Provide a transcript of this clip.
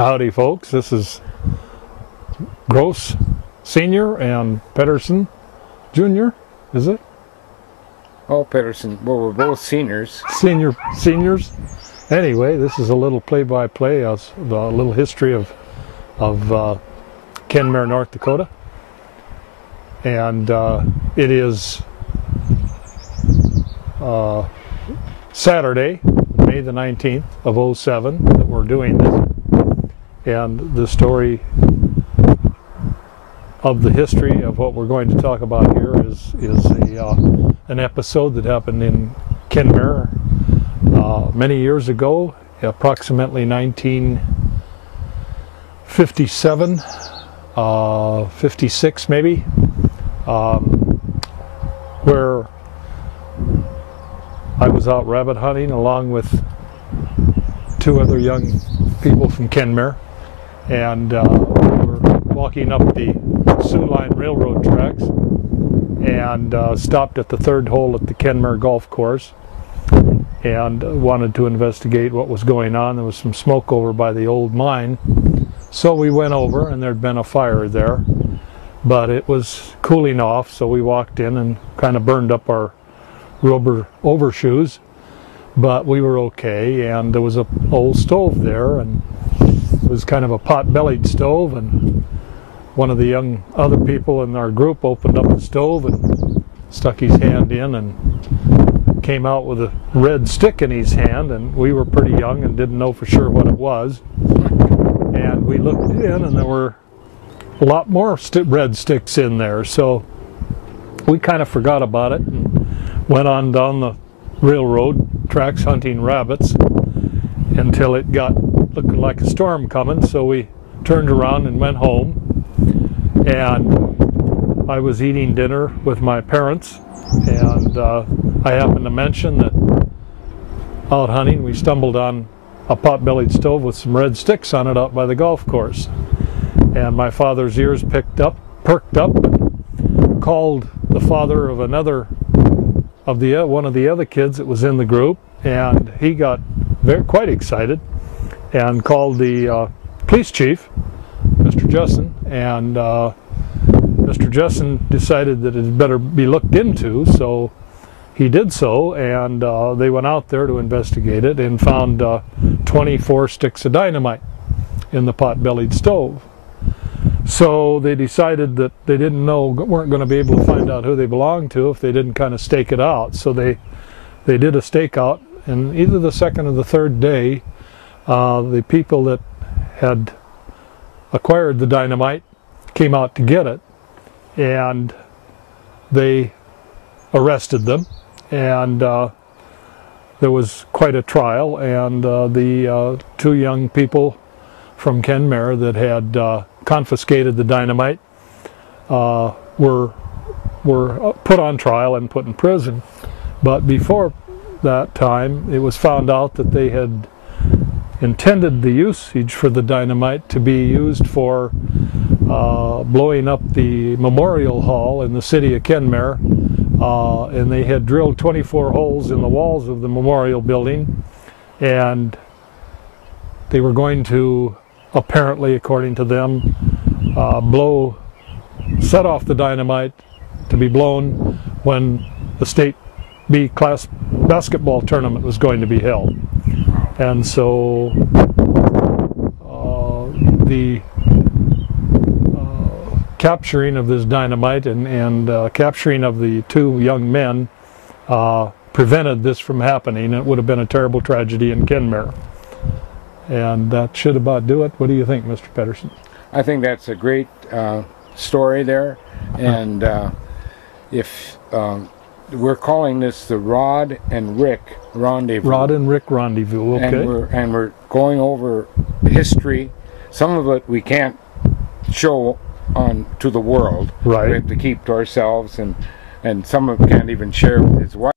Howdy folks, this is Gross Sr. and Pedersen Jr., is it? Oh, Pedersen, well, we're both seniors. Seniors. Anyway, this is a little play-by-play, a little history of Kenmare, North Dakota. And it is Saturday, May the 19th of 07 that we're doing this. And the story of the history of what we're going to talk about here is an episode that happened in Kenmare many years ago, approximately 1957, 56 maybe, where I was out rabbit hunting along with two other young people from Kenmare, and we were walking up the Sioux Line Railroad tracks and stopped at the third hole at the Kenmare Golf Course and wanted to investigate what was going on. There was some smoke over by the old mine, so we went over, and there'd been a fire there, but it was cooling off, so we walked in and kind of burned up our rubber overshoes, but we were okay. And there was an old stove there, and it was kind of a pot-bellied stove, and one of the young other people in our group opened up the stove and stuck his hand in and came out with a red stick in his hand, and we were pretty young and didn't know for sure what it was. And we looked in, and there were a lot more red sticks in there, so we kind of forgot about it and went on down the railroad tracks hunting rabbits until it got looking like a storm coming, so we turned around and went home. And I was eating dinner with my parents, and I happened to mention that out hunting we stumbled on a pot-bellied stove with some red sticks on it out by the golf course. And my father's ears perked up, and called the father of one of the other kids that was in the group, and he got quite excited and called the police chief, Mr. Justin, and Mr. Justin decided that it had better be looked into, so he did so, and they went out there to investigate it and found 24 sticks of dynamite in the pot-bellied stove. So they decided that they weren't going to be able to find out who they belonged to if they didn't kind of stake it out. So they did a stakeout, and either the second or the third day, the people that had acquired the dynamite came out to get it, and they arrested them, and there was quite a trial, and the two young people from Kenmare that had confiscated the dynamite were put on trial and put in prison. But before that time, it was found out that they had intended the usage for the dynamite to be used for blowing up the memorial hall in the city of Kenmare, and they had drilled 24 holes in the walls of the memorial building, and they were going to, apparently according to them, set off the dynamite to be blown when the state B class basketball tournament was going to be held. And so the capturing of this dynamite and capturing of the two young men prevented this from happening. It would have been a terrible tragedy in Kenmare. And that should about do it. What do you think, Mr. Pedersen? I think that's a great story there, and if we're calling this the Rod and Rick Rendezvous. Rod and Rick Rendezvous, okay. And we're going over history. Some of it we can't show on to the world. Right. We have to keep to ourselves, and some of it can't even share with his wife.